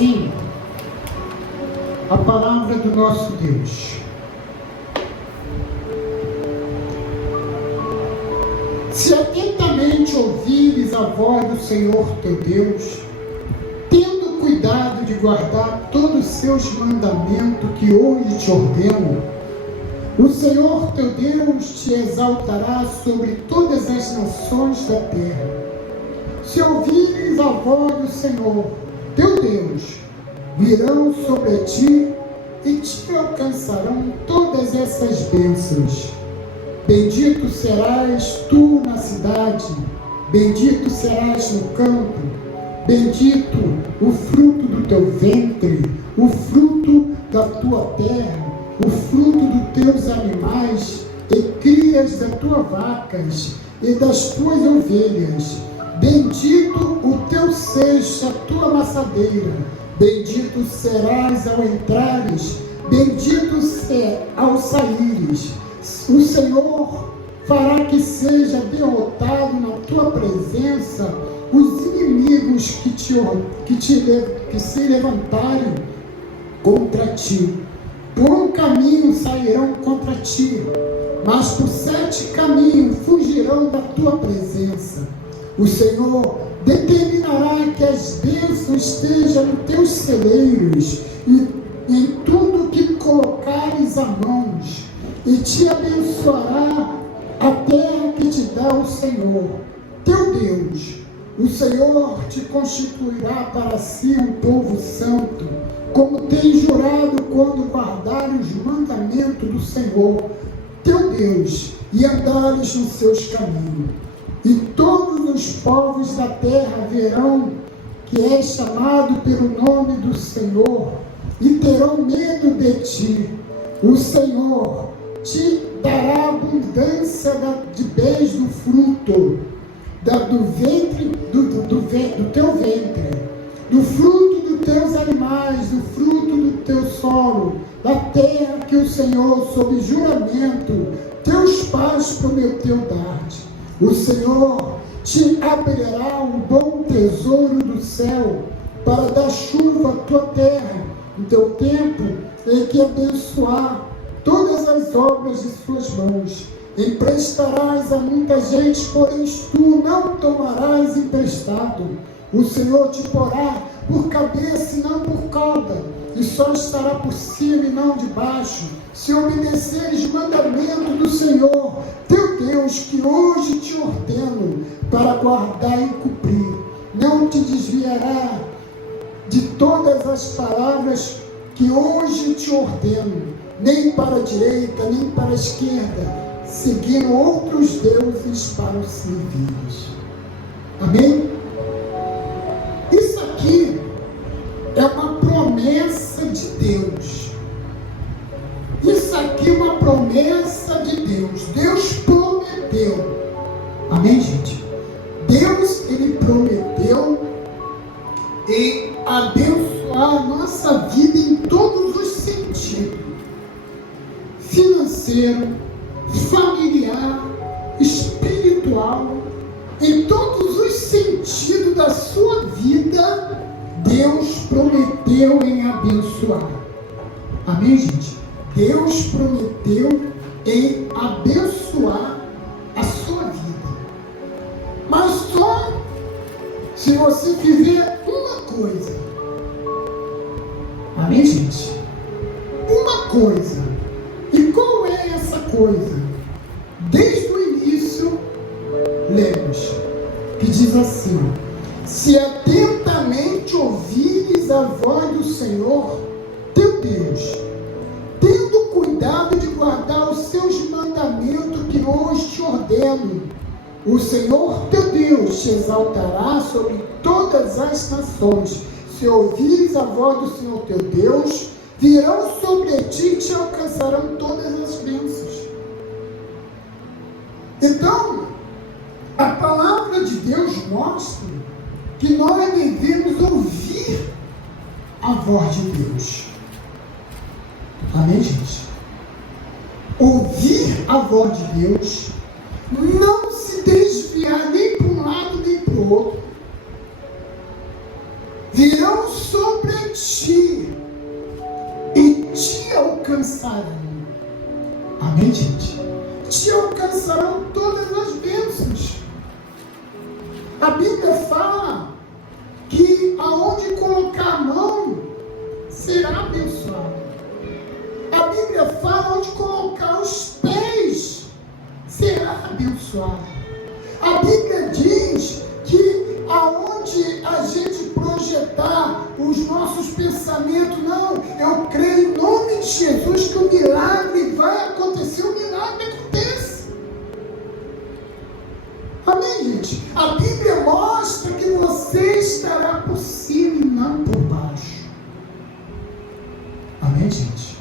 assim a palavra do nosso Deus. Se atentamente ouvires a voz do Senhor teu Deus, tendo cuidado de guardar todos os seus mandamentos que hoje te ordeno, o Senhor teu Deus te exaltará sobre todas as nações da terra. Se ouvires a voz do Senhor teu Deus, virão sobre ti e te alcançarão todas essas bênçãos. Bendito serás tu na cidade, bendito serás no campo, bendito o fruto do teu ventre, o fruto da tua terra, o fruto dos teus animais e crias das tuas vacas e das tuas ovelhas. Bendito o teu cesto, a tua amassadeira. Bendito serás ao entrares, bendito ao saíres. O Senhor fará que seja derrotado na tua presença os inimigos que se levantarem contra ti. Por um caminho sairão contra ti, mas por 7 caminhos fugirão da tua presença. O Senhor determinará que as bênçãos estejam nos teus celeiros e em tudo que colocares a mãos, e te abençoará a terra que te dá o Senhor, teu Deus. O Senhor te constituirá para si um povo santo, como tem jurado quando guardares os mandamentos do Senhor, teu Deus, e andares nos seus caminhos. E todos os povos da terra verão que és chamado pelo nome do Senhor, e terão medo de ti. O Senhor te dará abundância de bens do fruto do ventre, do teu ventre, do fruto dos teus animais, do fruto do teu solo, da terra que o Senhor, sob juramento, teus pais prometeu dar-te. O Senhor te abrirá um bom tesouro do céu, para dar chuva à tua terra, no teu tempo em que abençoar todas as obras de suas mãos. Emprestarás a muita gente, porém tu não tomarás emprestado. O Senhor te porá por cabeça e não por cauda, e só estará por cima e não debaixo, se obedeceres o mandamento do Senhor, teu Deus, que hoje te ordeno, para guardar e cumprir. Não te desviará de todas as palavras que hoje te ordeno, nem para a direita, nem para a esquerda, seguindo outros deuses para os servires. Amém? Isso aqui é uma promessa de Deus. Isso aqui é uma promessa de Deus. Deus prometeu. Amém, gente? Deus, Ele prometeu em abençoar a nossa vida em todos os sentidos. Financeiro, familiar, espiritual, em todos os sentidos da sua vida, Deus prometeu em abençoar. Amém, gente? Deus prometeu em abençoar a sua vida. Mas só se você fizer uma coisa. Amém, gente? Uma coisa. E qual é essa coisa? Desde o início, lemos, que diz assim: se atentamente ouvires a voz do Senhor, teu Deus, tendo cuidado de guardar os seus mandamentos que hoje te ordeno, o Senhor teu Deus te exaltará sobre todas as nações. Se ouvires a voz do Senhor teu Deus, virão sobre ti e te alcançarão todas as bênçãos. Então, a palavra de Deus mostra que nós devemos ouvir a voz de Deus. Amém, gente? Ouvir a voz de Deus, não se desviar nem para um lado nem para o outro. Virão sobre alcançarão. Amém, gente? Te alcançarão todas as bênçãos. A Bíblia fala que aonde colocar a mão será abençoado. A Bíblia fala onde colocar os pés será abençoado. A Bíblia diz que aonde a gente projetar os nossos pensamentos, não, eu creio em nome de Jesus que o milagre vai acontecer, o milagre acontece. Amém, gente? A Bíblia mostra que você estará por cima e não por baixo. Amém, gente?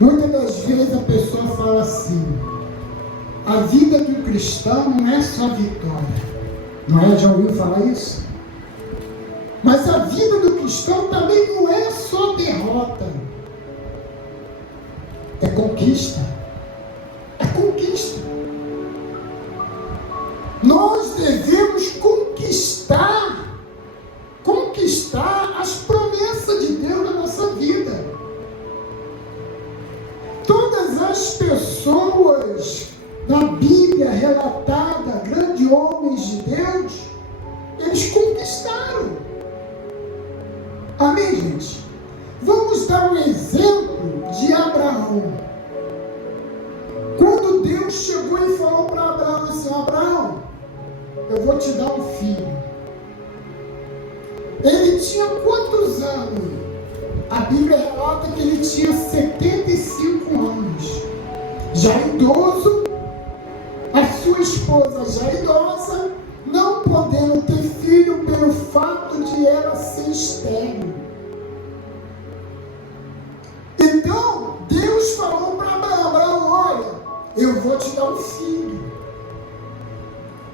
Muitas das vezes a pessoa fala assim: a vida do cristão não é só vitória. Não é? Já ouviu falar isso? Mas a vida do cristão também não é só derrota. É conquista. É conquista. Nós devemos conquistar as promessas de Deus na nossa vida. Todas as pessoas na Bíblia relatada, grandes homens de Deus, eles conquistaram. Amém, gente? Vamos dar um exemplo de Abraão. Quando Deus chegou e falou para Abraão assim: Abraão, eu vou te dar um filho. Ele tinha quantos anos? A Bíblia relata que ele tinha 75 anos. Já idoso, a sua esposa já idosa, não podendo ter filho pelo fato de ela ser estéril. Então, Deus falou para Abraão: olha, eu vou te dar um filho.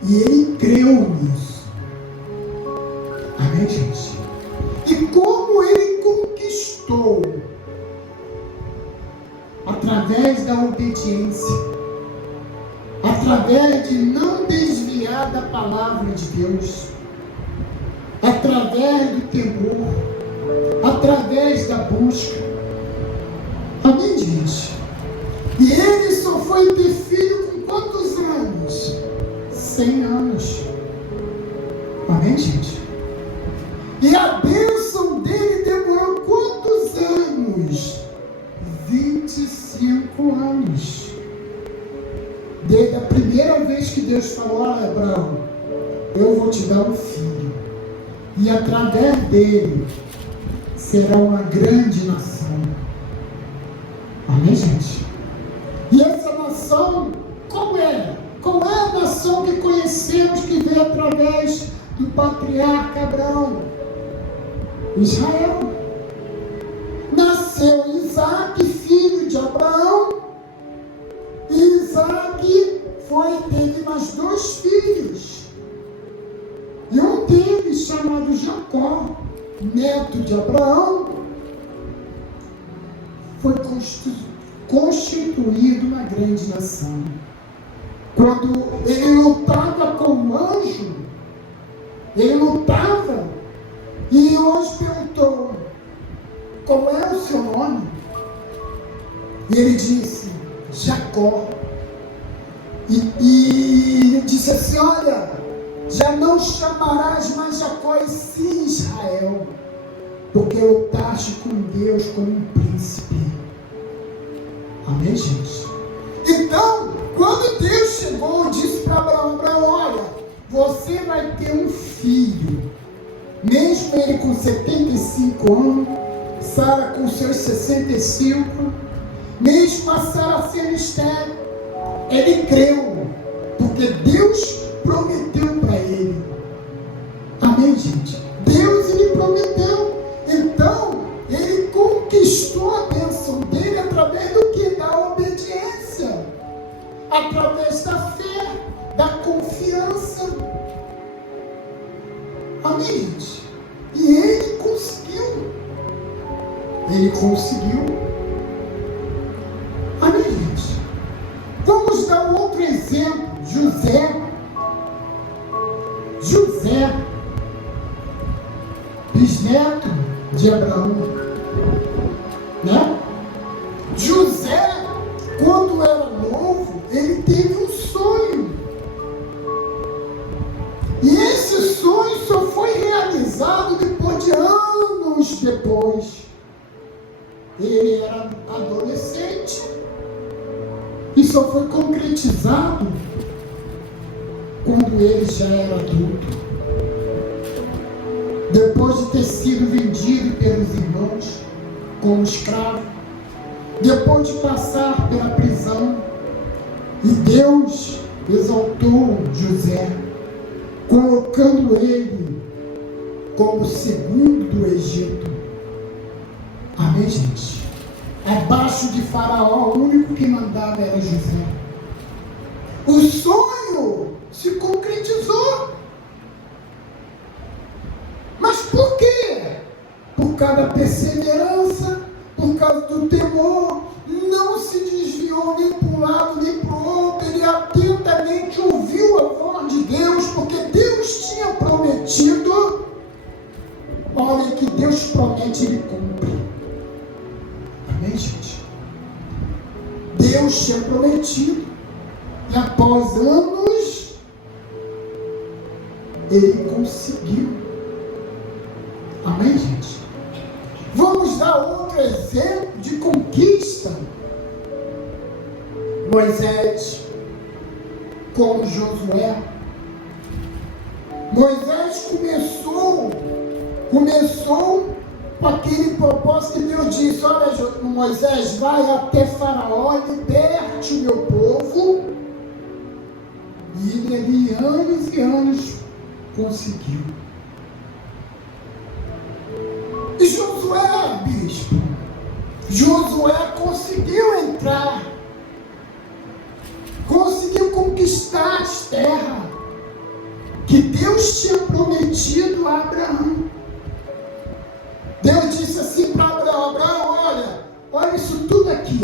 E ele creu nisso. Amém, gente? E como ele conquistou? Através da obediência. Através de não desviar da palavra de Deus. Através do temor. Através da busca. Amém, gente? E ele só foi ter filho com quantos anos? 100 anos. Amém, gente? E a bênção dele demorou quantos anos? 25 anos. Desde a primeira vez que Deus falou: olha, Abraão, eu vou te dar um filho. E através dele será uma grande nação. Amém, gente? E essa nação, qual é? Qual é a nação que conhecemos que veio através do patriarca Abraão? Israel. Nasceu Isaac, filho de Abraão. E Isaac teve mais 2 filhos. E um deles, chamado Jacó, neto de Abraão, foi constituído uma grande nação. Quando ele lutava com o anjo, ele lutava, e o anjo perguntou: qual é o seu nome? E ele disse: Jacó. E disse assim: olha, já não chamarás mais Jacó, e sim Israel, porque lutaste com Deus como um príncipe. Amém, gente? Então, quando Deus chegou, disse para Abraão: olha, você vai ter um filho. Mesmo ele com 75 anos, Sara com seus 65, mesmo a Sara sendo estéril, ele creu, porque Deus prometeu para ele. Amém, gente? Deus, ele prometeu. Então, ele conquistou a bênção dele através do que? Da obediência, através da fé, da confiança. Amém, gente? E ele conseguiu. Ele conseguiu. Amém, gente? Vamos dar um outro exemplo. José, bisneto de Abraão, né? José, quando era novo, ele teve um sonho. E esse sonho só foi realizado depois de anos depois. Ele era adolescente e só foi concretizado quando ele já era adulto. Depois de ter sido vendido pelos irmãos como escravo, depois de passar pela prisão, e Deus exaltou José, colocando ele como segundo do Egito. Amém, gente? Abaixo de Faraó, o único que mandava era José. O sonho se concretizou. Mas por quê? Por causa da perseverança, por causa do temor, não se desviou nem para um lado nem para o outro. Ele atentamente ouviu a voz de Deus, porque Deus tinha prometido. Olha, que Deus promete, Ele cumpre. Amém, gente? Deus tinha prometido, e após anos, Ele conseguiu. Amém, gente? Vamos dar outro exemplo de conquista. Moisés, como Josué. Moisés começou com aquele propósito que Deus disse: olha, Moisés, vai até Faraó, liberte o meu povo. E ele ali, anos e anos, conseguiu. E Josué, bispo, Josué conseguiu entrar, conseguiu conquistar as terras que Deus tinha prometido a Abraão. Deus disse assim para Abraão: Abraão, olha isso tudo aqui,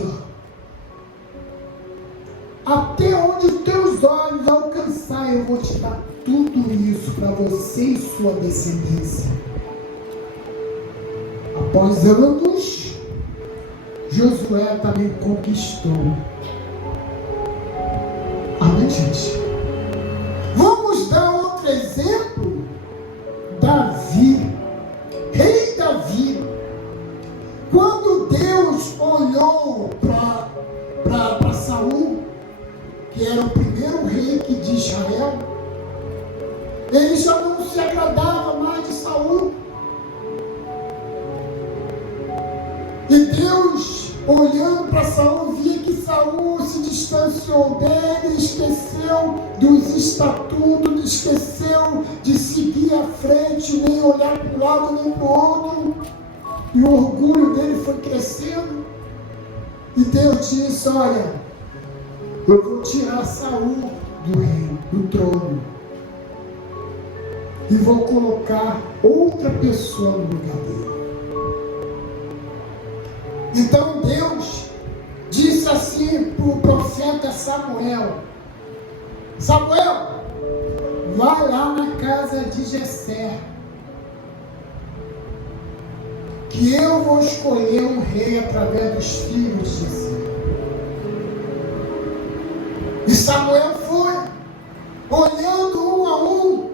até onde os teus olhos alcançar, eu vou te dar tudo isso para você e sua descendência. Após anos, Josué também conquistou. Amém, gente? Vamos dar outro exemplo. Davi, rei Davi. Quando Deus olhou para Saul, que era o primeiro rei de Israel, ele já não se agradava mais de Saul. E Deus, olhando para Saul, via que Saul se distanciou dele, esqueceu dos estatutos, esqueceu de seguir à frente, nem olhar para um lado nem para o outro. E o orgulho dele foi crescendo. E Deus disse: olha, eu vou tirar Saul do reino, do trono, e vou colocar outra pessoa no lugar dele. Então Deus disse assim para o profeta Samuel: Samuel, vai lá na casa de Jessé, que eu vou escolher um rei através dos filhos de Jessé. E Samuel foi, olhando um a um.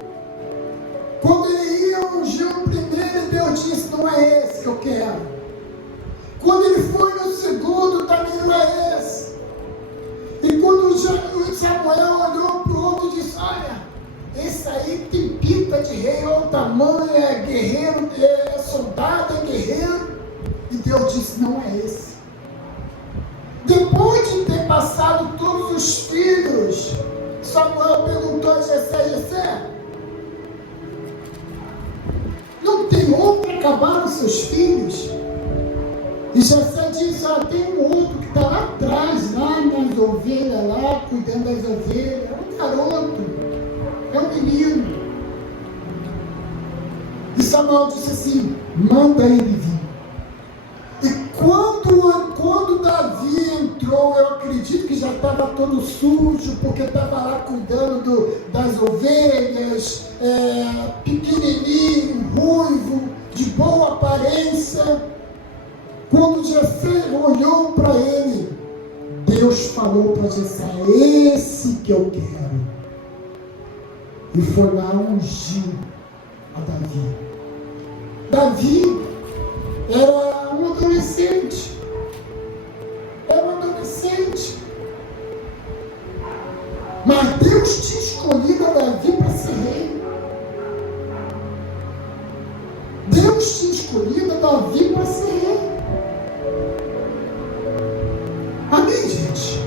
Quando ele ia ungir o primeiro, Deus disse: não é esse que eu quero. Quando ele foi no segundo, também não é esse. E quando Samuel olhou para o outro e disse: olha, esse aí tem pinta de rei, olha o tamanho, é guerreiro, é soldado, é guerreiro. E Deus disse: não é esse. Depois de ter passado todos os filhos, Samuel perguntou a Jessé: Jessé, não tem outro para acabar os seus filhos? E Jessé disse: tem um outro que está lá atrás, lá nas ovelhas, lá cuidando das ovelhas. É um garoto, é um menino. E Samuel disse assim: manda ele vir. E quando Davi entrou, eu acredito que já estava todo sujo, porque estava lá cuidando das ovelhas, pequenininho, ruivo, de boa aparência. Quando Jessé olhou para ele, Deus falou para Jessé: é esse que eu quero. E foi lá ungiu a Davi. Davi era um adolescente. Mas Deus tinha escolhido a Davi para ser rei. Deus tinha escolhido a Davi para ser rei. Amém, gente?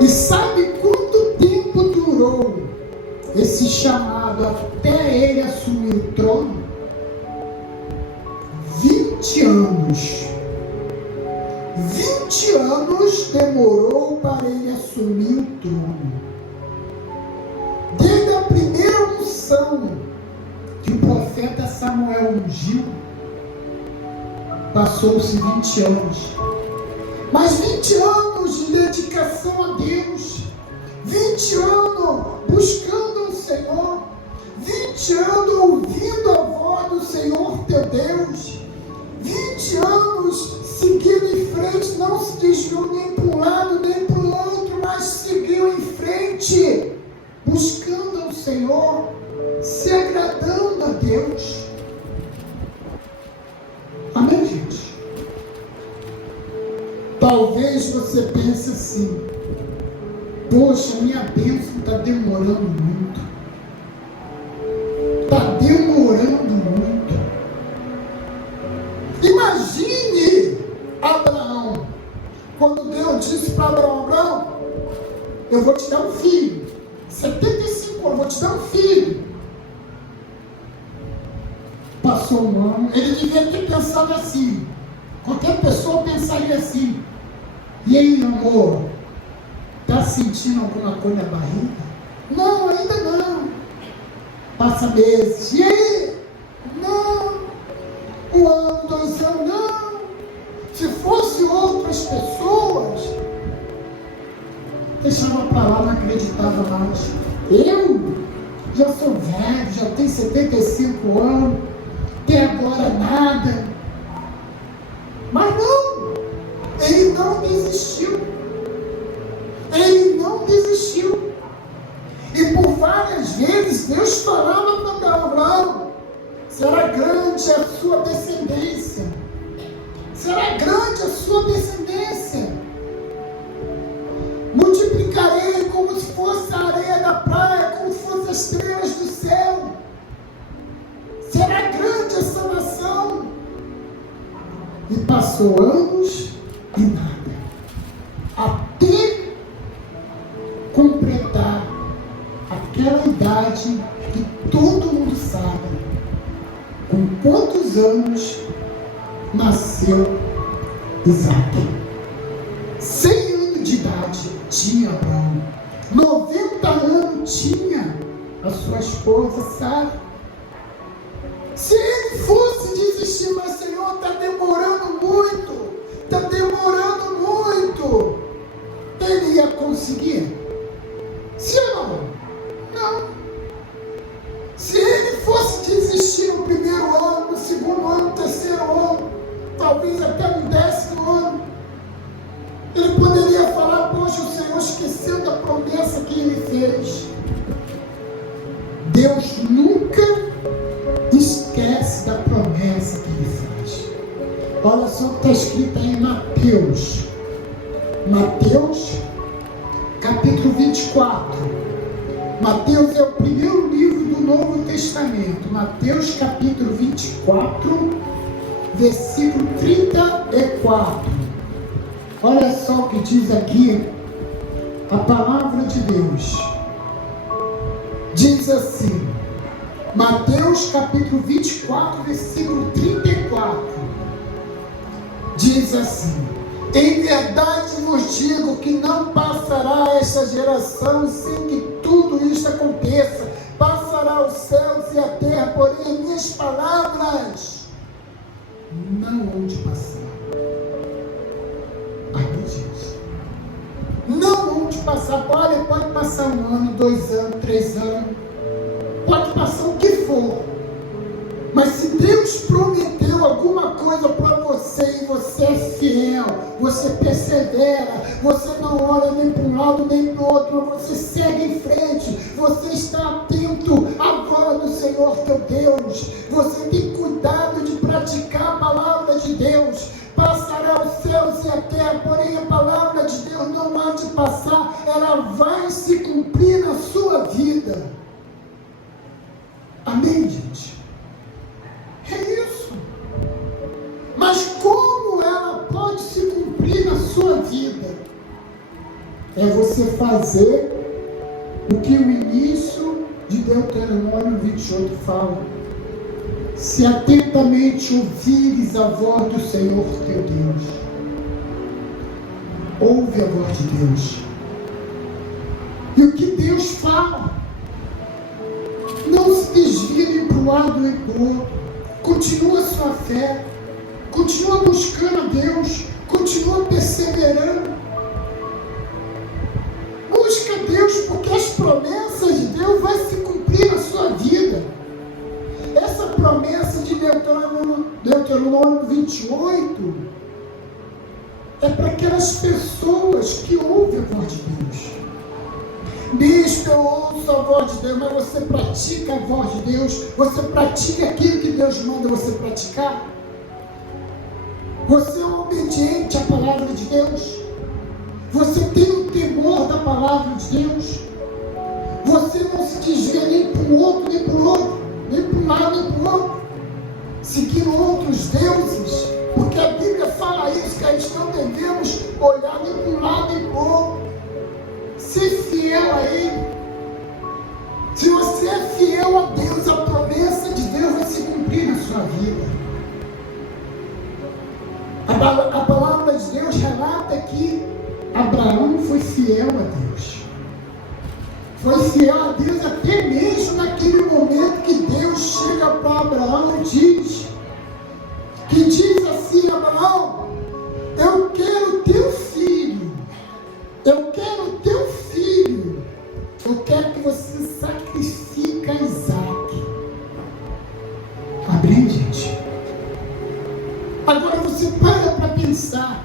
E sabe quanto tempo durou esse chamado até ele assumir o trono? 20 anos. 20 anos demorou para ele assumir o trono. Desde a primeira unção que o profeta Samuel ungiu, passou-se 20 anos. Mas 20 anos de dedicação a Deus, 20 anos buscando o Senhor, 20 anos ouvindo a voz do Senhor teu Deus, 20 anos seguindo em frente, não se desviou nem para um lado nem para o outro, mas seguiu em frente, buscando ao Senhor, se agradando a Deus. Amém, gente? Talvez você pense assim: poxa, minha bênção está demorando muito. Está demorando muito. Imagine Abraão, quando Deus disse para Abraão: Abraão, eu vou te dar um filho. 75 anos, eu vou te dar um filho. Passou um ano, ele devia ter pensado assim. Qualquer pessoa pensaria assim: e aí, amor, está sentindo alguma coisa na barriga? Não, ainda não. Passa meses. E aí? Não. Um ano, 2 anos, não. Se fosse outras pessoas, deixava para lá, não acreditava mais. Eu já sou velho, já tenho 75 anos, até agora nada. Mas não, ele não desistiu. Ele não desistiu. E por várias vezes Deus falava para Abraão: será grande a sua descendência. Será grande a sua descendência. Multiplicarei como se fosse a areia da praia, como se fossem as estrelas do céu. Será grande essa nação. E passou anos e nada. Até completar aquela idade que todo mundo sabe. Com quantos anos nasceu Isaac? 100 anos de idade tinha Abraão. 90 anos tinha a sua esposa Sara. Se ele fosse desistir, mas Senhor, está demorando muito, ele ia conseguir? Sim ou não? Não. Se ele fosse desistir no primeiro ano, no segundo ano, no terceiro ano, talvez até no 10º ano, ele poderia falar: poxa, o Senhor esqueceu da promessa que ele fez. Deus nunca esquece da promessa que ele faz. Olha só o que está escrito aí em Mateus. Mateus, capítulo 24. Mateus é o primeiro livro do Novo Testamento. Mateus, capítulo 24, versículo 34. Olha só o que diz aqui a palavra de Deus. Diz assim, Mateus capítulo 24, versículo 34. Diz assim: em verdade vos digo que não passará esta geração sem que tudo isto aconteça. Passará os céus e a terra, porém as minhas palavras não hão de passar. Aí diz: não hão de passar. Olha, pode passar 1 ano, 2 anos, 3 anos, pode passar o que for, mas se Deus prometeu alguma uma coisa para você e você é fiel, você persevera, você não olha nem para um lado nem para o outro, você segue em frente, você está atento à voz do Senhor teu Deus, você tem cuidado de praticar a palavra de Deus. Passará os céus e a terra, porém a palavra de Deus não há de passar, ela vai se cumprir na sua vida. Amém, gente? É isso. Mas como ela pode se cumprir na sua vida? É você fazer o que o início de Deuteronômio 28 fala. Se atentamente ouvires a voz do Senhor teu Deus. Ouve a voz de Deus. E o que Deus fala? Não se desvie nem para um lado nem para o outro. Continua a sua fé. Continua buscando a Deus. Continua perseverando. Busca a Deus, porque as promessas de Deus vão se cumprir na sua vida. Essa promessa de Deuteronômio 28 é para aquelas pessoas que ouvem a voz de Deus. Bispo, eu ouço a voz de Deus, mas você pratica a voz de Deus? Você pratica aquilo que Deus manda você praticar? Você é obediente à palavra de Deus? Você tem o temor da palavra de Deus? Você não se desvia nem para um outro, nem para o outro, nem para um lado, nem para o outro, seguindo outros deuses? Porque a Bíblia fala isso, que a gente não devemos olhar nem para um lado, nem para o outro. Ser fiel a Ele. Se você é fiel a Deus, a promessa de Deus vai se cumprir na sua vida. A palavra de Deus relata que Abraão foi fiel a Deus. Foi fiel a Deus até mesmo naquele momento que Deus chega para Abraão e diz assim: Abraão, eu quero teu filho. Eu quero teu filho. Eu quero que você sacrifique a Isaac. Amém, gente? Agora você para pensar.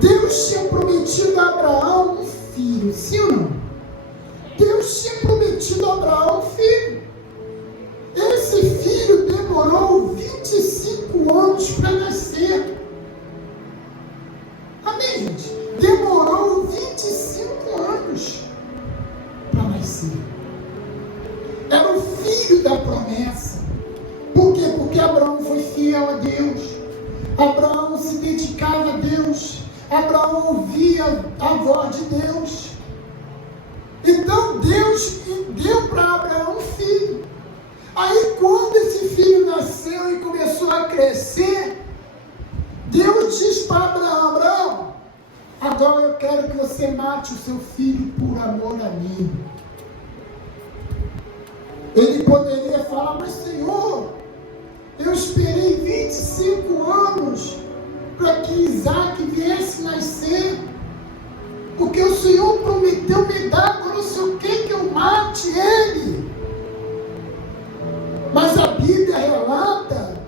Deus tinha prometido a Abraão um filho, sim ou não? Deus tinha prometido a Abraão um filho. Esse filho demorou 25 anos para nascer. Amém, gente? Demorou 25 anos para nascer. Era o filho da promessa. Por quê? Porque Abraão foi fiel a Deus. Abraão se dedicava a Deus. Abraão ouvia a voz de Deus. Então Deus deu para Abraão um filho. Aí quando esse filho nasceu e começou a crescer, Deus diz para Abraão: Abraão, agora eu quero que você mate o seu filho por amor a mim. Ele poderia falar: mas Senhor, eu esperei 25 anos para que Isaac viesse nascer, porque o Senhor prometeu me dar, agora não sei o que eu mate ele. Mas a Bíblia relata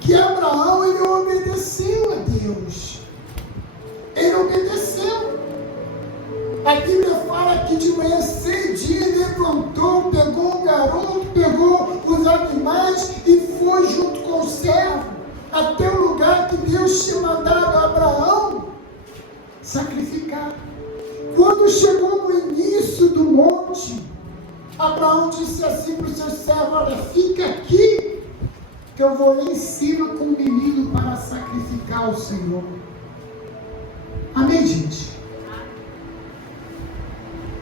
que Abraão, ele obedeceu a Deus. Ele obedeceu. A Bíblia fala que de manhã cedinho ele levantou, pegou o garoto, pegou os animais e foi junto com o servo até o lugar que Deus tinha mandado a Abraão sacrificar. Quando chegou no início do monte, Abraão disse assim para o seu servo: olha, fica aqui, que eu vou lá em cima com o menino para sacrificar ao Senhor. Amém, gente?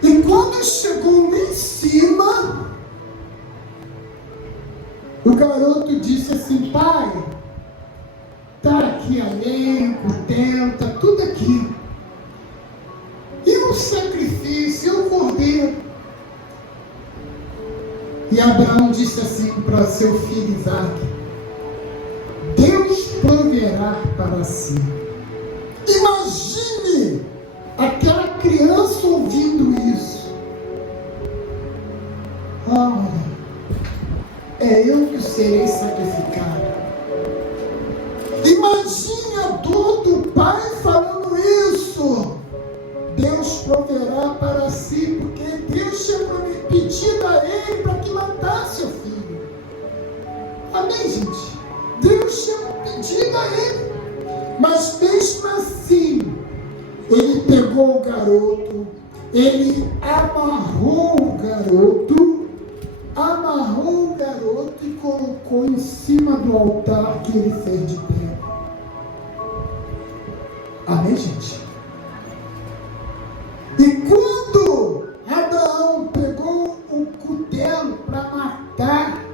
E quando chegou lá em cima, o garoto disse assim: pai, está aqui a lenha, o cordel, está tudo aqui. E o sacrifício, e o cordeiro? E Abraão disse assim para seu filho Isaac: Deus proverá para si. Imagine aquela criança ouvindo isso. Olha, é eu que serei sacrificado. Imagine a dor do pai falando isso. Deus proverá para si, porque Deus tinha pedido a ele para que matasse o filho. Amém, gente? Deus tinha pedido a ele. Mas mesmo assim, ele pegou o garoto, ele amarrou o garoto e colocou em cima do altar que ele fez de pé. Amém, gente? E quando Abraão pegou o cutelo para matar,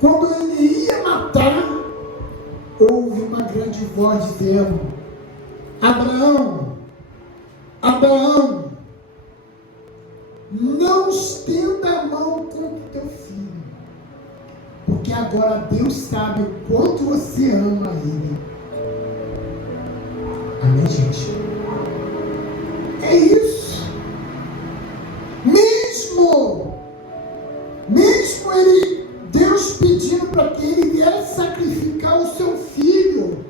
quando ele ia matar, houve uma grande voz dizendo: Abraão, Abraão, não estenda a mão contra o teu filho, porque agora Deus sabe o quanto você ama ele. Amém, gente? É isso. Mesmo ele, Deus pedindo para que ele viesse sacrificar o seu filho,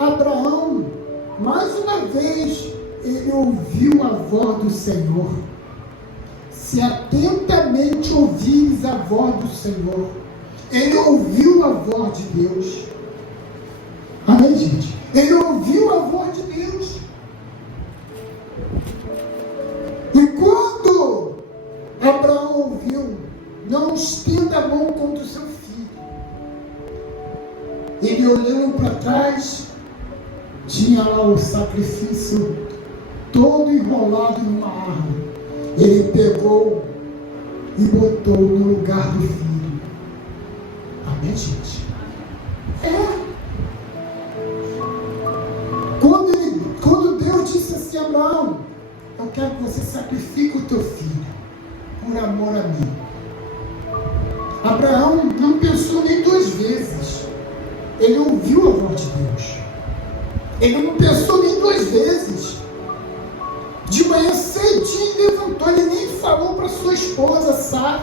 Abraão, mais uma vez, ele ouviu a voz do Senhor. Se atentamente ouvires a voz do Senhor, ele ouviu a voz de Deus. Amém, gente? Ele ouviu a voz de Deus. E quando Abraão ouviu, não estenda a mão contra o seu filho, ele olhando para trás, tinha lá o sacrifício todo enrolado numa árvore. Ele pegou e botou no lugar do filho. Amém, gente? Quando Deus disse assim: Abraão, eu quero que você sacrifique o teu filho por amor a mim. Abraão não pensou nem duas vezes. Ele ouviu a voz de Deus. Ele não pensou nem duas vezes. De manhã cedinho levantou, ele nem falou para sua esposa Sara,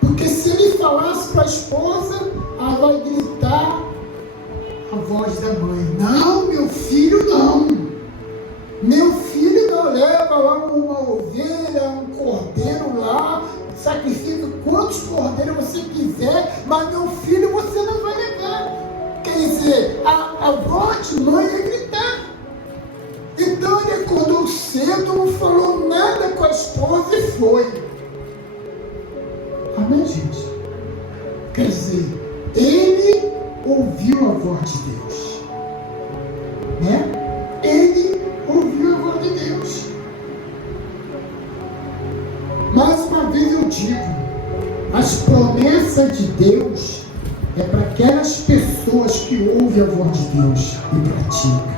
porque se ele falasse para a esposa, ela vai gritar a voz da mãe: não, meu filho não, meu filho não, leva lá uma ovelha, um cordeiro lá, sacrifica quantos cordeiros você quiser, mas meu filho você não vai levar. Quer dizer, a voz de mãe é gritar. Então ele acordou cedo, não falou nada com a esposa e foi. Amém, gente? Quer dizer, ele ouviu a voz de Deus, né? Ele ouviu a voz de Deus. Mais uma vez eu digo, as promessas de Deus é para aquelas pessoas que ouvem a voz de Deus e praticam.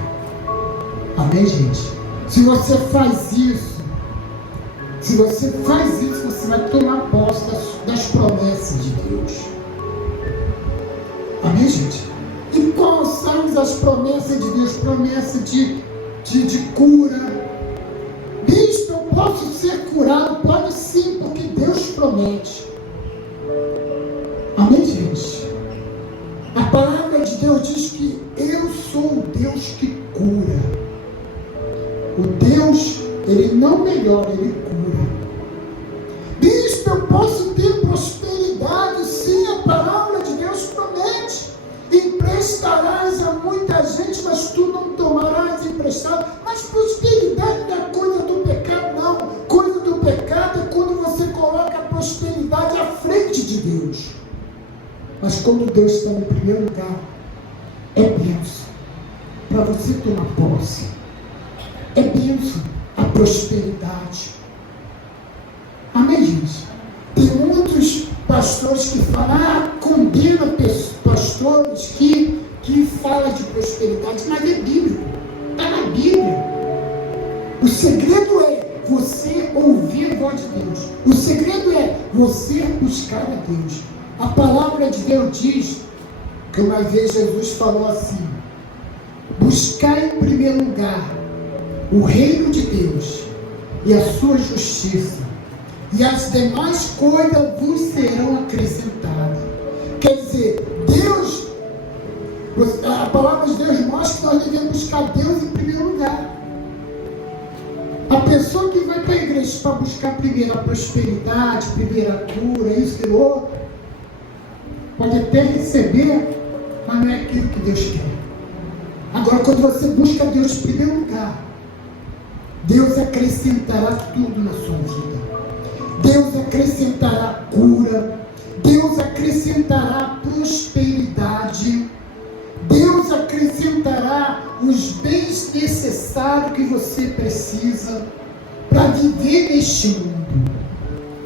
Amém, gente? Se você faz isso, você vai tomar posse das promessas de Deus. Amém, gente? E quais são as promessas de Deus? Promessa de cura. Bispo, eu posso ser curado? Pode sim, porque Deus promete. Amém, gente? A palavra de Deus diz que eu sou o Deus que cura. O Deus, ele não melhora, ele cura. Bispo, eu posso ter prosperidade? Sim, a palavra de Deus promete. Emprestarás a muita gente, mas tu não tomarás emprestado. Mas prosperidade não é coisa do pecado, não. Coisa do pecado é quando você coloca a prosperidade à frente de Deus. Mas quando Deus está em primeiro lugar, é bênção para você tomar posse. É bênção a prosperidade. Amém, gente? Tem muitos pastores que falam, condena pastores que falam de prosperidade, mas é bíblico, está na Bíblia. O segredo é você ouvir a voz de Deus. O segredo é você buscar a Deus. A palavra de Deus diz que uma vez Jesus falou assim: buscar em primeiro lugar o reino de Deus e a sua justiça, e as demais coisas vos serão acrescentadas. Quer dizer, Deus palavra de Deus mostra que nós devemos buscar Deus em primeiro lugar. A pessoa que vai para a igreja para buscar primeiro a prosperidade, primeiro a cura, isso e outro, pode até receber, mas não é aquilo que Deus quer. Agora, quando você busca Deus em primeiro lugar, Deus acrescentará tudo na sua vida. Deus acrescentará cura, Deus acrescentará prosperidade, Deus acrescentará os bens necessários que você precisa para viver neste mundo.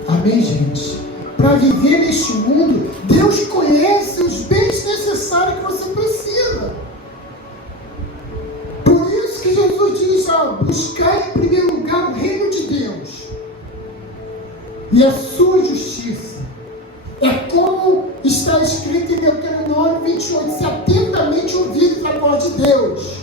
Amém, gente? Para viver neste mundo, Deus conhece os bens necessários que você precisa. Por isso que Jesus diz, buscar em primeiro lugar o reino de Deus e a sua justiça. É como está escrito em Deuteronômio 28, se atentamente ouvires a voz de Deus.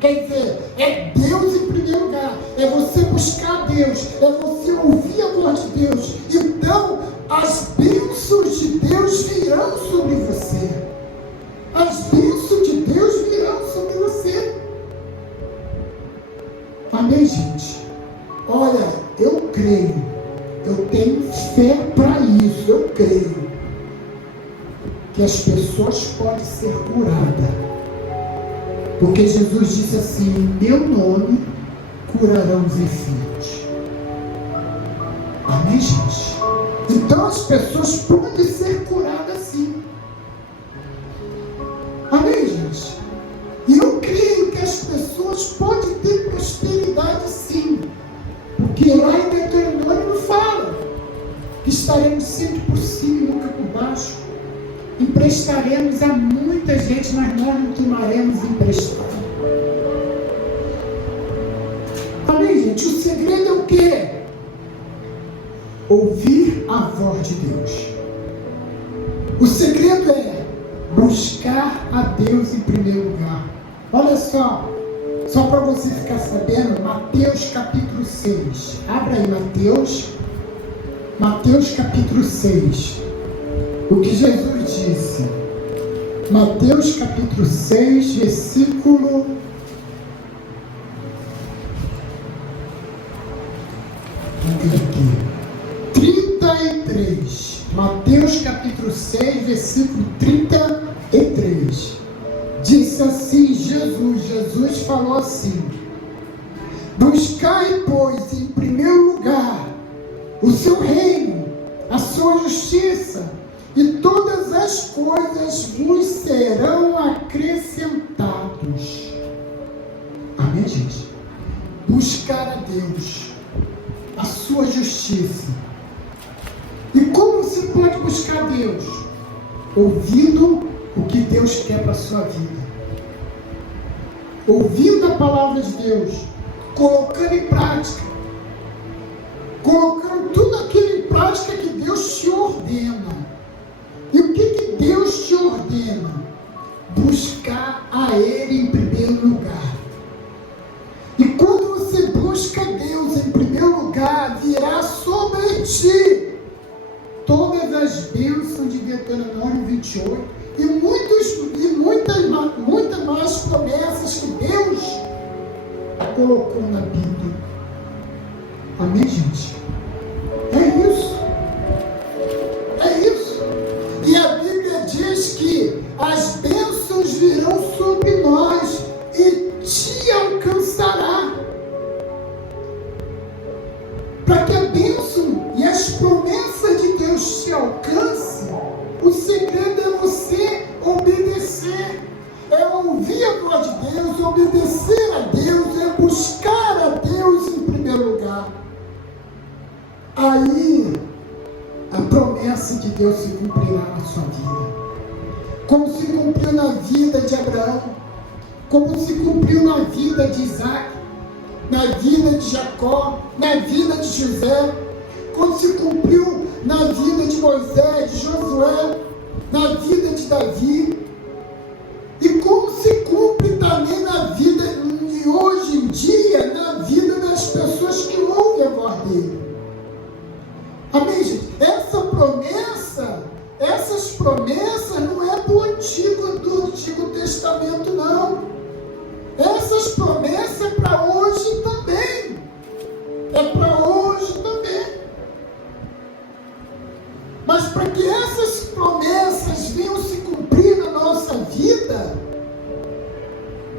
Quer dizer, é Deus em primeiro lugar, é você buscar Deus, é você ouvir a voz de Deus. Então, as bênçãos de Deus virão sobre você. As bênçãos de Deus virão sobre você. Amém, gente? Olha, eu creio, eu tenho fé para isso, eu creio que as pessoas podem ser curadas, porque Jesus disse assim, em meu nome curarão os enfermos. Amém, gente? Então as pessoas podem ser curadas sim. Amém, gente? E eu creio que as pessoas podem ter prosperidade sim, porque lá em Deuteronômio fala que estaremos sempre por cima e nunca por baixo. Emprestaremos a muita gente, mas nós não tomaremos emprestado. Amém, gente? O segredo é o quê? Ouvir a voz de Deus. O segredo é buscar a Deus em primeiro lugar. Olha só para você ficar sabendo, Mateus capítulo 6. Abra aí Mateus capítulo 6. O que Jesus disse. Mateus capítulo 6, versículo 33. Mateus capítulo 6, versículo 33. Disse assim Jesus falou assim: buscai, pois, em primeiro lugar o seu reino, a sua justiça, e todas as coisas vos serão acrescentados. Amém, gente? Buscar a Deus, a sua justiça. E como você pode buscar Deus? Ouvindo o que Deus quer para a sua vida. Ouvindo a palavra de Deus, colocando em prática. Colocando tudo aquilo em prática que Deus te ordena. E o que Deus te ordena? Buscar a Ele em primeiro lugar. E quando você busca Deus em primeiro lugar, virá sobre ti todas as bênçãos de Deuteronômio 28 e muitas mais promessas que Deus colocou na Bíblia. Amém, gente? É isso. É isso. E a Bíblia diz que as bênçãos virão sobre nós e te alcançará. Para que a bênção e as promessas de Deus te alcancem, o segredo é você obedecer, é ouvir a voz de Deus, obedecer a Deus, é buscar a Deus em primeiro lugar. Aí a promessa de Deus se cumprirá na sua vida, como se cumpriu na vida de Abraão, como se cumpriu na vida de Isaac, na vida de Jacó, na vida de José, como se cumpriu na vida de Moisés, de Josué, na vida de Davi, e como se cumpre também na vida de hoje em dia, na vida das pessoas que ouvem a voz dele. Amém, gente? Essas promessas não é do Antigo Testamento. casamento, não. Essas promessas é para hoje também. É para hoje também. Mas para que essas promessas venham se cumprir na nossa vida,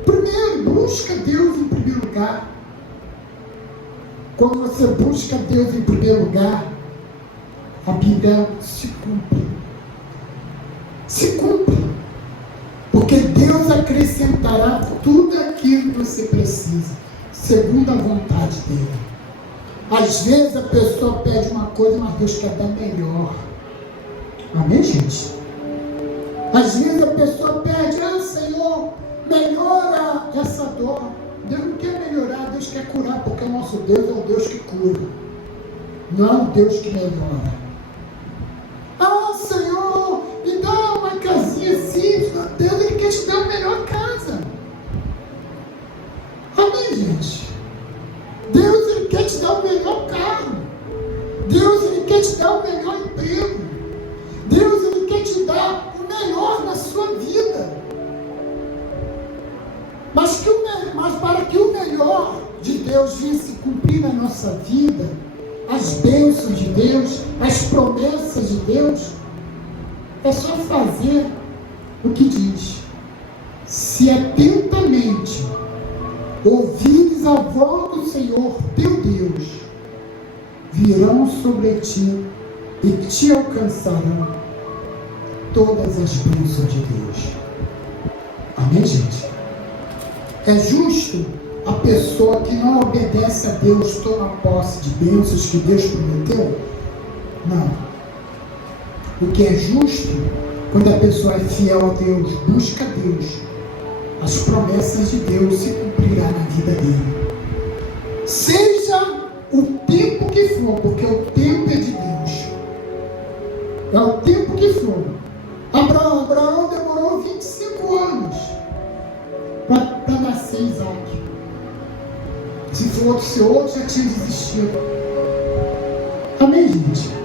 primeiro, busca Deus em primeiro lugar. Quando você busca Deus em primeiro lugar, a Bíblia se cumpre. Se cumpre. Porque Deus acrescentará tudo aquilo que você precisa, segundo a vontade dele. Às vezes a pessoa pede uma coisa, mas Deus quer dar melhor. Amém, gente? Às vezes a pessoa pede, Senhor, melhora essa dor. Deus não quer melhorar, Deus quer curar, porque o nosso Deus é o Deus que cura, não é o Deus que melhora. Senhor, me dá uma casinha simples. Deus, Ele quer te dar a melhor casa. Amém, gente? Deus, Ele quer te dar o melhor carro. Deus, Ele quer te dar o melhor emprego. Deus, Ele quer te dar o melhor na sua vida. Mas para que o melhor de Deus venha se cumprir na nossa vida, as bênçãos de Deus, as promessas de Deus, é só fazer o que diz. Se atentamente ouvires a voz do Senhor teu Deus, virão sobre ti e te alcançarão todas as bênçãos de Deus. Amém, gente? É justo a pessoa que não obedece a Deus toma posse de bênçãos que Deus prometeu? Não. O que é justo, quando a pessoa é fiel a Deus, busca Deus, as promessas de Deus se cumprirão na vida dele. Seja o tempo que for, porque o tempo é de Deus. É o tempo que for. Abraão demorou 25 anos para nascer Isaac. Se fosse outro, já tinha desistido. Amém, gente?